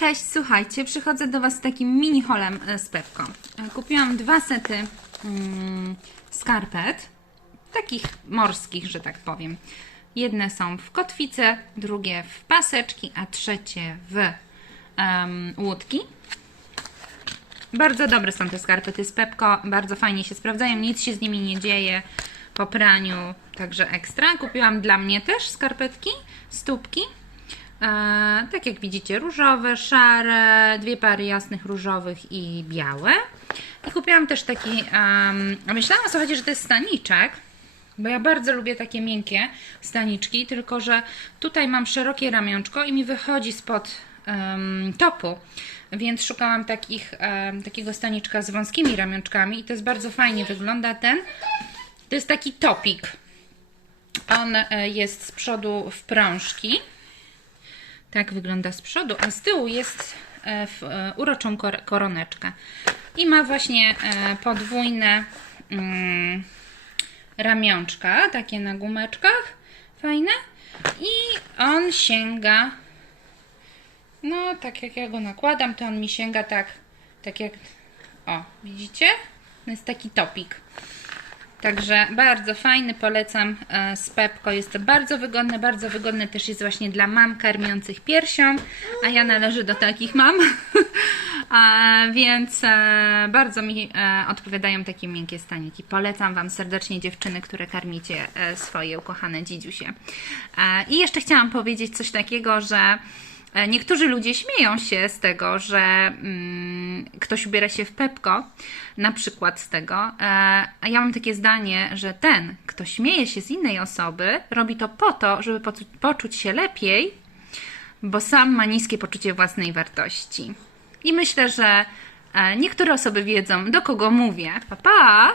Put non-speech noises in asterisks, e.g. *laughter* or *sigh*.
Cześć, słuchajcie, przychodzę do Was z takim mini holem e, z Pepko. E, Kupiłam dwa sety mm, skarpet, takich morskich, że tak powiem. Jedne są w kotwice, drugie w paseczki, a trzecie w em, łódki. Bardzo dobre są te skarpety z Pepko, bardzo fajnie się sprawdzają, nic się z nimi nie dzieje po praniu, także ekstra. Kupiłam dla mnie też skarpetki, stópki. E, tak jak widzicie, różowe, szare, dwie pary jasnych różowych i białe. I kupiłam też taki, um, myślałam słuchajcie, że to jest staniczek, bo ja bardzo lubię takie miękkie staniczki, tylko że tutaj mam szerokie ramionczko i mi wychodzi spod em, topu, więc szukałam takich, em, takiego staniczka z wąskimi ramionczkami i to jest bardzo fajnie wygląda ten. To jest taki topik. On e, jest z przodu w prążki. Tak wygląda z przodu, a z tyłu jest e, w e, uroczą kor- koroneczkę. I ma właśnie e, podwójne mm, ramionczka, takie na gumeczkach, fajne. I on sięga, no tak jak ja go nakładam, to on mi sięga tak, tak jak, o, widzicie? To jest taki topik. Także bardzo fajny, polecam e, z Pepko. Jest to bardzo wygodne, bardzo wygodne też jest właśnie dla mam karmiących piersią, a ja należę do takich mam. *laughs* więc e, bardzo mi e, odpowiadają takie miękkie staniki. Polecam Wam serdecznie dziewczyny, które karmicie swoje ukochane dzidziusie. I jeszcze chciałam powiedzieć coś takiego, że Niektórzy ludzie śmieją się z tego, że mm, ktoś ubiera się w Pepko, na przykład z tego, e, a ja mam takie zdanie, że ten, kto śmieje się z innej osoby, robi to po to, żeby poczu- poczuć się lepiej, bo sam ma niskie poczucie własnej wartości. I myślę, że e, niektóre osoby wiedzą, do kogo mówię. Pa, pa!